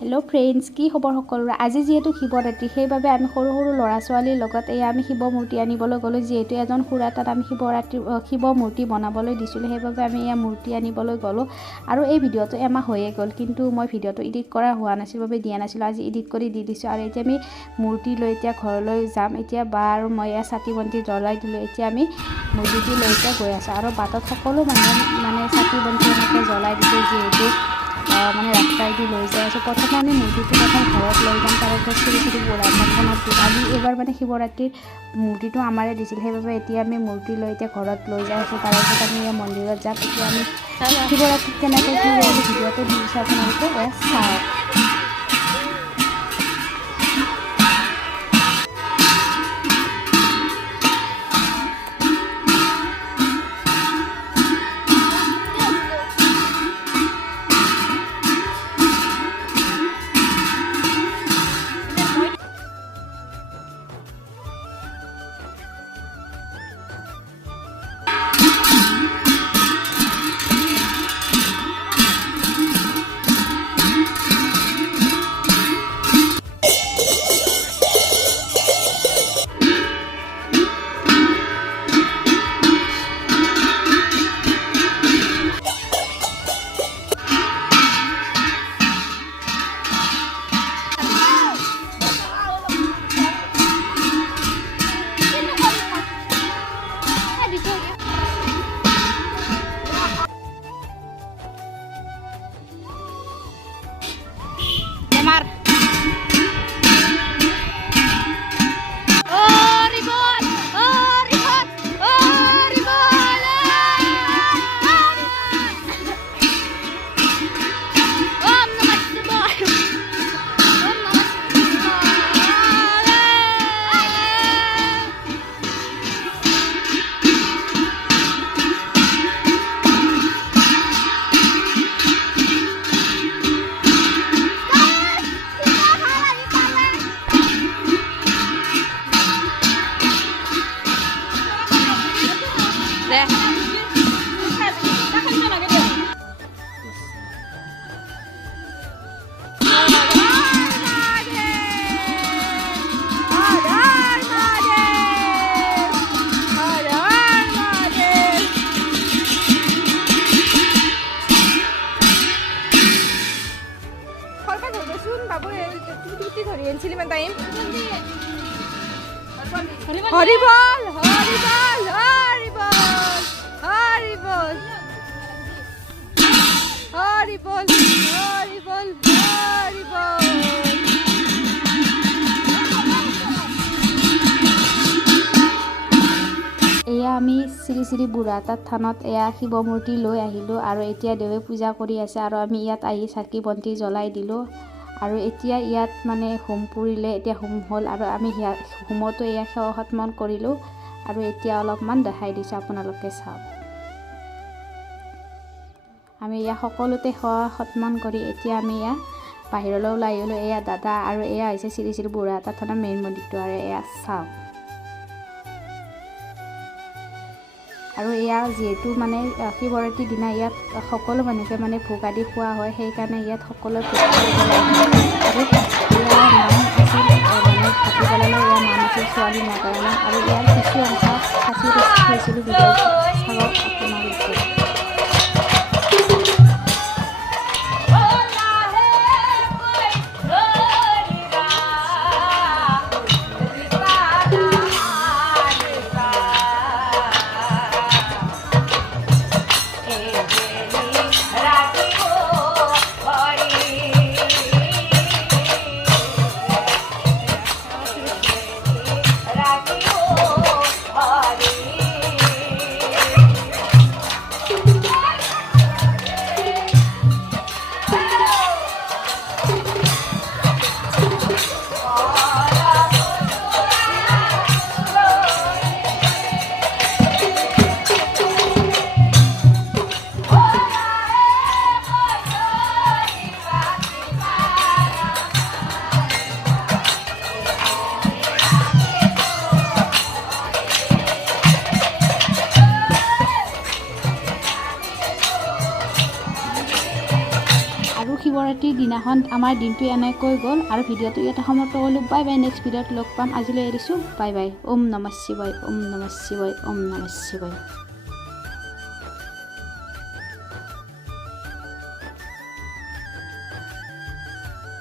hello friends की खबर सकलोरे আজি যেহেতু শিৱৰাত্ৰি সেইভাবে আমি সৰু সৰু ল'ৰা ছোৱালীৰ লগত এই আমি শিৱ মূৰ্তি আনিবলৈ গলো যেহেতু এজন খুৰা তাত আমি শিৱ মূৰ্তি বনাবলৈ দিছিল সেইভাবে আমি এই মূৰ্তি আনিবলৈ গলো আৰু এই ভিডিওটো এমাহ হৈয়ে গল কিন্তু মই ভিডিওটো এডিট কৰা হোৱা নাছিল বাবে দিয়া নাছিল আজি এডিট কৰি দি দিছো আৰু এতিয়া আমি মূৰ্তি লৈ এতিয়া ঘৰলৈ যাম এতিয়া বা আৰু মই চাকি বন্তি জ্বলাই দিলো এতিয়া আমি মূৰ্তিটো লৈ গৈ আছো আৰু বাটত সকলো মানুহ মানে চাকি বন্তি এনেকৈ জ্বলাই দিছে যেহেতু মানে ৰাস্তাইদি লৈ যায় আছোঁ প্ৰথমে আমি মূৰ্তিটো প্ৰথম ঘৰত লৈ যাম তাৰপিছত সৰু সৰু বৰাখনত দিম আজি এইবাৰ মানে শিৱৰাত্ৰিৰ মূৰ্তিটো আমাৰে দিছিল সেইবাবে এতিয়া আমি মূৰ্তি লৈ এতিয়া ঘৰত লৈ যাই আছোঁ তাৰপিছত আমি মন্দিৰত যাম এতিয়া আমি শিৱৰাত্ৰিত কেনেকৈ কি ভিডিঅ'টো দি দিছোঁ আপোনালোকে চাওক horrible horrible horrible horrible horrible horrible horrible এয়া আমি শ্ৰী শ্ৰী বুঢ়াতাত থানত এয়া শিৱ মূৰ্তি লৈ আহিলোঁ আৰু এতিয়া দেৱে পূজা কৰি আছে আৰু আমি ইয়াত আহি চাকি বন্তি জ্বলাই দিলোঁ আৰু এতিয়া ইয়াত মানে হোম পুৰিলে এতিয়া হোম হ'ল আৰু আমি হোমতো এয়া সেৱা সন্মান কৰিলোঁ আৰু এতিয়া অলপমান দেখাই দিছোঁ আপোনালোকে চাওক আমি এয়া সকলোতে সেৱা সন্মান কৰি এতিয়া আমি এয়া বাহিৰলৈ ওলাই আহিলোঁ এয়া দাদা আৰু এয়া হৈছে শ্ৰী শ্ৰী বুঢ়াতাত থানৰ মেইন মন্দিৰটো আৰু এয়া চাওক আৰু এয়া যেহেতু মানে শিৱৰাত্ৰিৰ দিনা ইয়াত সকলো মানুহকে মানে ভোগ আদি খোৱা হয় সেইকাৰণে ইয়াত সকলোৱে ভোগ আৰু ইয়াৰ নাম আছিল মানে ভাটি পেলালে ইয়াৰ নাম আছিল ছোৱালী নাগাৰা আৰু ইয়াৰ কিছু অংশ সাঁচি থৈছিলোঁ ভিডিঅ' চাওক আপোনালোকে দিনাখন আমাৰ দিনটো এনেকৈ গ'ল আৰু ভিডিঅ'টো ইয়াতে সমাপ্ত কৰিলোঁ বাই বাই নেক্সট ভিডিঅ'ত লগ পাম আজিলৈ এৰিছোঁ বাই বাই ওম নমঃ শিৱায় ওম নমঃ শিৱায় ওম নমঃ শিৱায়